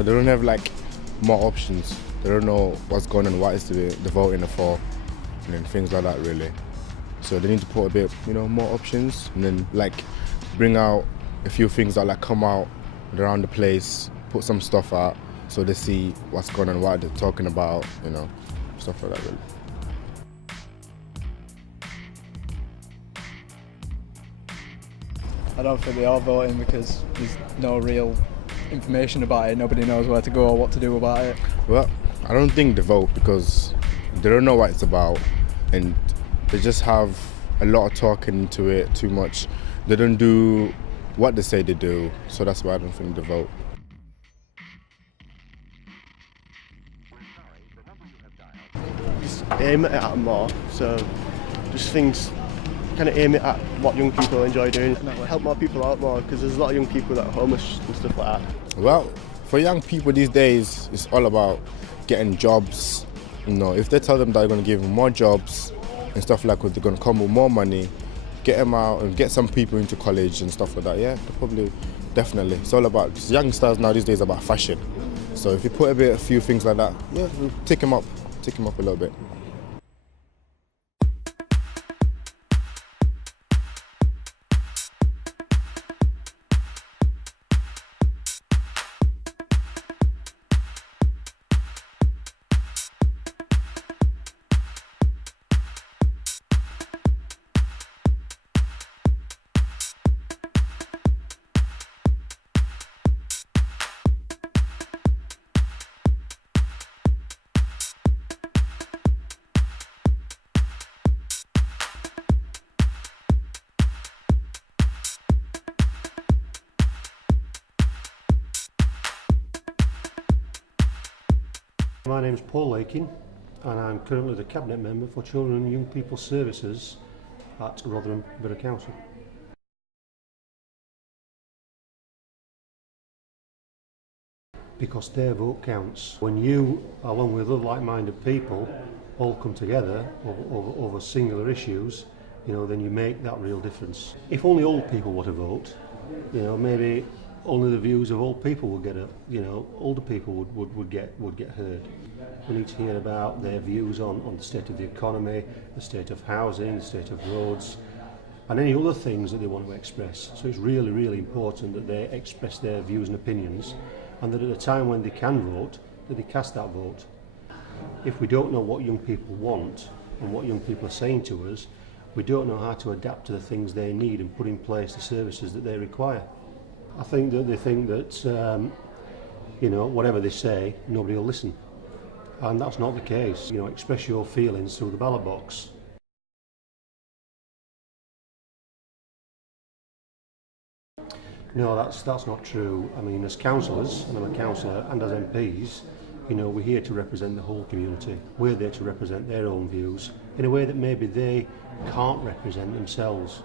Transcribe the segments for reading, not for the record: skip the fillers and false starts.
No, they don't have like more options. They don't know what's going on, what is the voting for, and then things like that really. So they need to put a bit, more options, and then like bring out a few things that like come out around the place, put some stuff out so they see what's going on, what they're talking about, stuff like that really. I don't think they are voting because there's no real information about it. Nobody knows where to go or what to do about it. Well, I don't think they vote because they don't know what it's about, and they just have a lot of talking into it too much. They don't do what they say they do, so that's why I don't think they vote. Just aim it at more, so just things, kind of aim it at what young people enjoy doing, help more people out more, because there's a lot of young people that are homeless and stuff like that. Well, for young people these days, it's all about getting jobs. If they tell them that they're going to give them more jobs and stuff like that, they're going to come with more money, get them out and get some people into college and stuff like that. Yeah, probably, definitely. It's all about, because youngsters now these days are about fashion. So if you put a few things like that, yeah, we'll take them up a little bit. My name's Paul Lakin and I'm currently the Cabinet Member for Children and Young People Services at Rotherham Borough Council. Because their vote counts. When you, along with other like-minded people, all come together over singular issues, then you make that real difference. If only old people were to vote, maybe only the views of old people would get older people would get heard. We need to hear about their views on the state of the economy, the state of housing, the state of roads, and any other things that they want to express. So it's really, really important that they express their views and opinions, and that at the time when they can vote, that they cast that vote. If we don't know what young people want and what young people are saying to us, we don't know how to adapt to the things they need and put in place the services that they require. I think that they think that, whatever they say, nobody will listen. And that's not the case. Express your feelings through the ballot box. No, that's not true. I mean, as councillors, and I'm a councillor, and as MPs, we're here to represent the whole community. We're there to represent their own views in a way that maybe they can't represent themselves.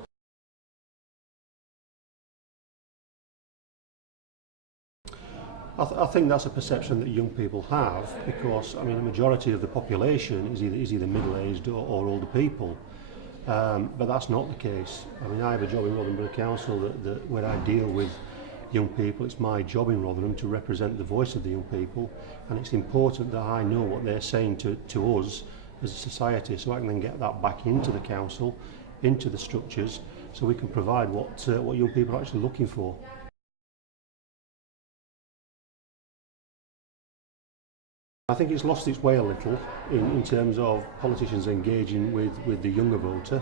I think that's a perception that young people have because, the majority of the population is either middle-aged or older people. But that's not the case. I have a job in Rotherham Borough Council where I deal with young people. It's my job in Rotherham to represent the voice of the young people, and it's important that I know what they're saying to us as a society, so I can then get that back into the council, into the structures, so we can provide what young people are actually looking for. I think it's lost its way a little in terms of politicians engaging with the younger voter,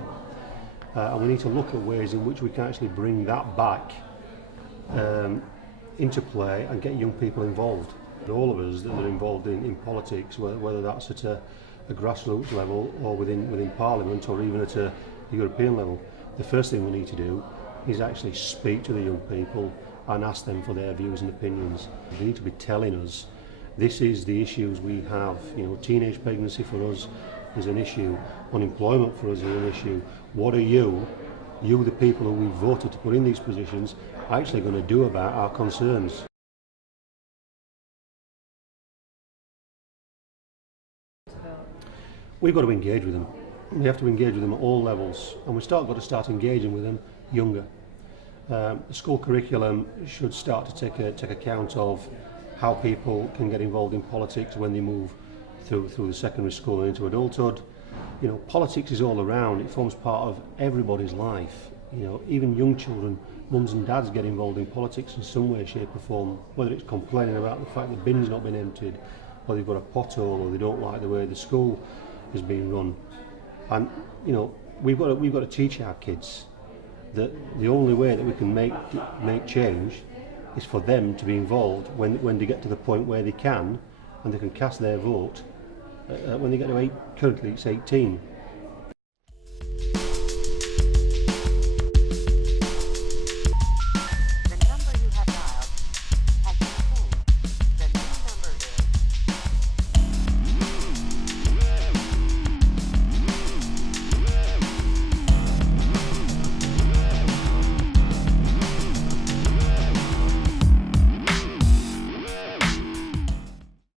and we need to look at ways in which we can actually bring that back into play and get young people involved. All of us that are involved in politics, whether that's at a grassroots level or within Parliament or even at a European level, the first thing we need to do is actually speak to the young people and ask them for their views and opinions. They need to be telling us, this is the issues we have. Teenage pregnancy for us is an issue. Unemployment for us is an issue. What are you, the people who we voted to put in these positions, actually going to do about our concerns? We've got to engage with them. We have to engage with them at all levels, and we've got to start engaging with them younger. The school curriculum should start to take account of how people can get involved in politics when they move through the secondary school and into adulthood. You know, politics is all around. It forms part of everybody's life. You know, even young children, mums and dads get involved in politics in some way, shape or form, whether it's complaining about the fact the bin's not been emptied, or they've got a pothole, or they don't like the way the school is being run. And, you know, we've got to teach our kids that the only way that we can make change is for them to be involved when they get to the point where they can, and they can cast their vote when they get to currently it's 18.